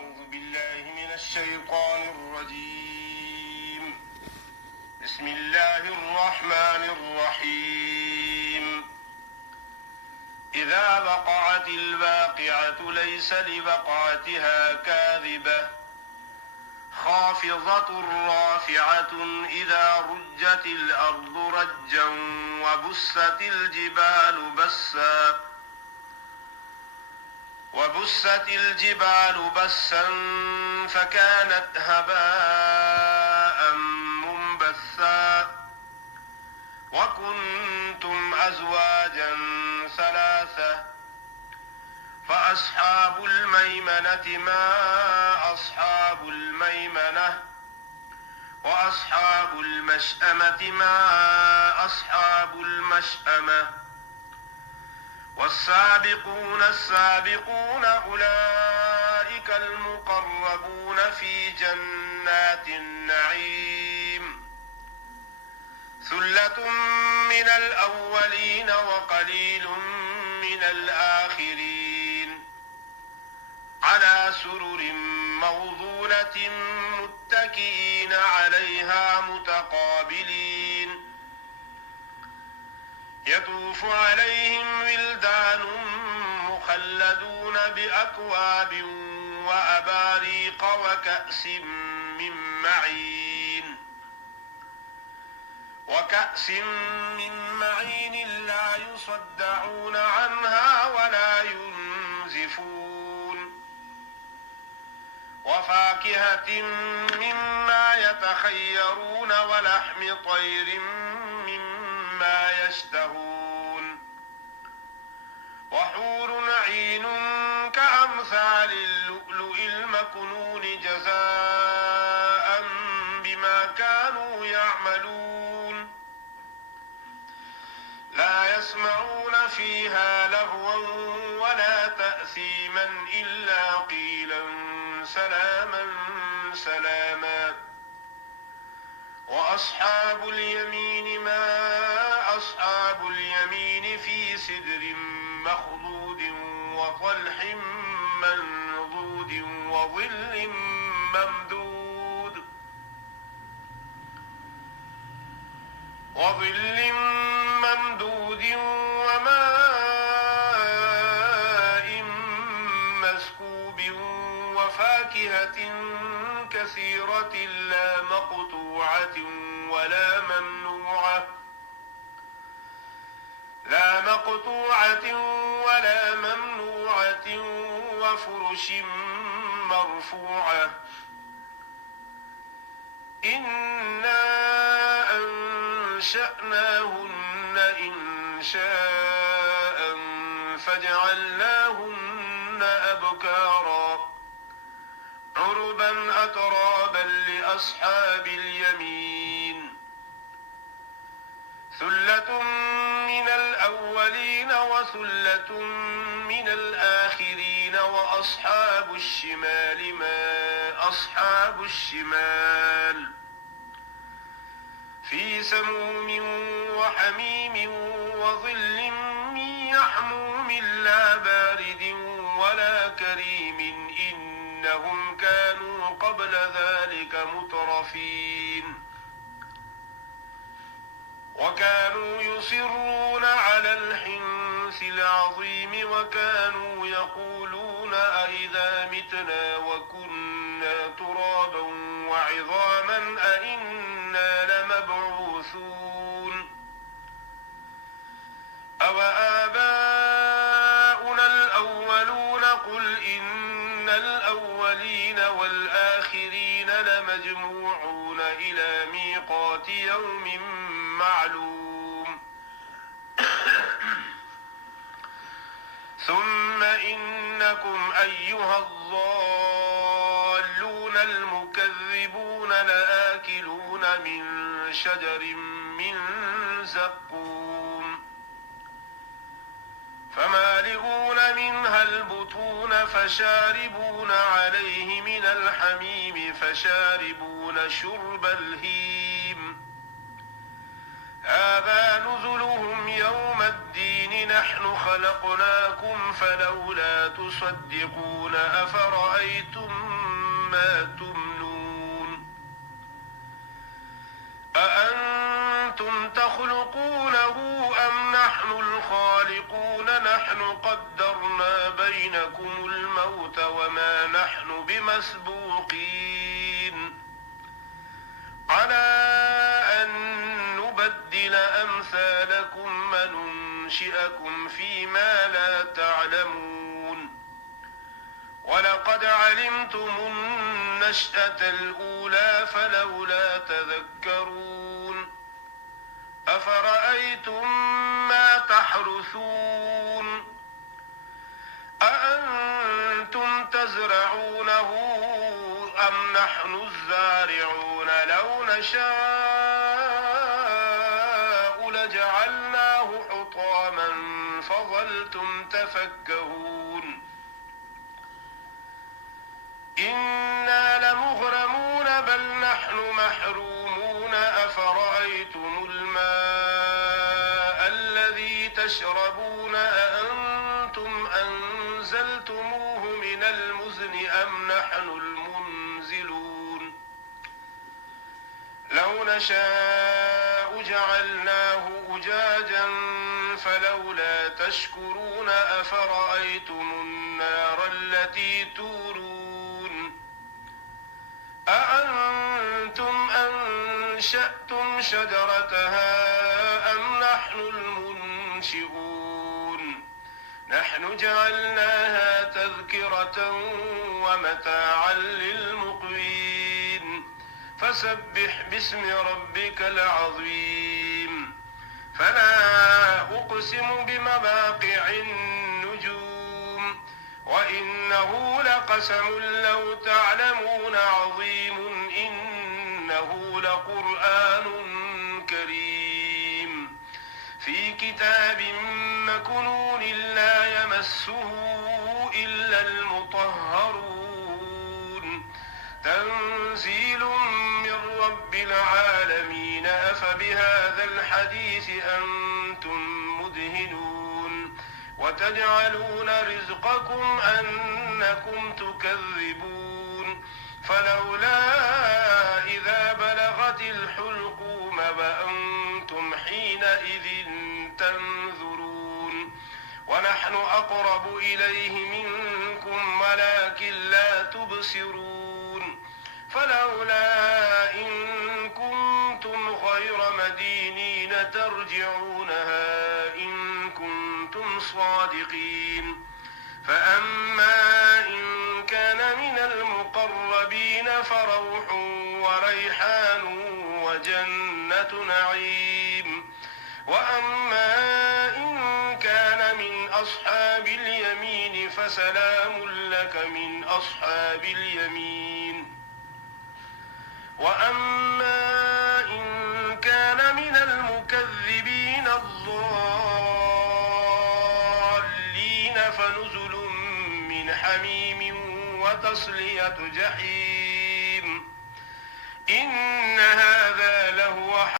أعوذ بالله من الشيطان الرجيم. بسم الله الرحمن الرحيم. إذا وقعت الواقعة ليس لوقعتها كاذبة خافضة رافعة إذا رجت الأرض رجا وبست الجبال بسا فكانت هباء منبثا وكنتم أزواجا ثلاثة فأصحاب الميمنة ما أصحاب الميمنة وأصحاب المشأمة ما أصحاب المشأمة والسابقون السابقون أولئك المقربون في جنات النعيم ثلة من الأولين وقليل من الآخرين على سرر موضونة متكئين عليها متقابلين يطوف عليهم ولدان مخلدون بأكواب وأباريق وكأس من معين لا يصدعون عنها ولا ينزفون وفاكهة مما يتخيرون ولحم طير مما يشتهون وحور عين كأمثال اللؤلؤ المكنون جزاء بما كانوا يعملون لا يسمعون فيها لغوا ولا تأثيما إلا قيلا سلاما سلاما وأصحاب اليمين ما أصحاب اليمين في سدر مخضود وطلح منضود وظل ممدود وماء مسكوب وفاكهة كثيرة لا مقطوعة ولا ممنوعة وفرش مرفوعة إنا أنشأناهن إنشاء فجعلناهن أبكارا عربا أترابا لأصحاب اليمين ثلة من الأولين وثلة من الآخرين وأصحاب الشمال ما أصحاب الشمال في سموم وحميم وظل من يحموم لا بارد ولا كريم إنهم كانوا قبل ذلك مترفين وكانوا يصرون على الحنث العظيم وكانوا يقولون أئذا متنا وكنا ترابا وعظاما أئنا لمبعوثون أوآباؤنا الأولون قل إن الأولين والآخرين لمجموعون إلى ميقات يوم معلوم ثم إنكم أيها الضالون المكذبون لآكلون من شجر من زقوم فمالئون منها البطون فشاربون عليه من الحميم فشاربون شرب الهيم هذا نزلهم يوم الدين نحن خلقناكم فلولا تصدقون أفرأيتم ما تمنون أأنتم تخلقونه أم نحن الخالقون نحن قدرنا بينكم الموت وما نحن بمسبوقين على أن نبدل أمثالكم وننشئكم فيما لا تعلمون ولقد علمتم النشأة الأولى فلولا تذكرون أفرأيتم ما تحرثون أأنتم تزرعونه أم نحن الزارعون لو نشاء لجعلناه حطاما فظلتم تفكهون إنا لمغرمون بل نحن محرومون أفرأيتم الماء الذي تشربون أأنتم أنزلتموه من المزن أم نحن المنزلون لو نشاء جعلناه أجاجا فلولا تشكرون أفرأيتم النار التي تورون أأنتم أنشأتم شجرتها أم نحن المنشئون نحن جعلناها تذكرة ومتاعا للمقوين فسبح باسم ربك العظيم فلا أقسم بمواقع النجوم وإنه لقسم لو تعلمون عظيم إنه لقرآن كريم في كتاب مكنون لا يمسه إلا المطهرون تنزيل من رب العالمين أفبهذا الحديث أنتم مدهنون وتجعلون رزقكم أنكم تكذبون فلولا إذا بلغت الحلقوم وأنتم حينئذ تنظرون ونحن أقرب إليه منكم ولكن لا تبصرون فلولا إن كنتم غير مدينين ترجعونها إن كنتم صادقين فأما إن كان من المقربين فروح وريحان وجنة نعيم وأما إن كان من أصحاب اليمين فسلام لك من أصحاب اليمين وأما إن كان من المكذبين الضالين فنزل من حميم وتصلية جحيم إن هذا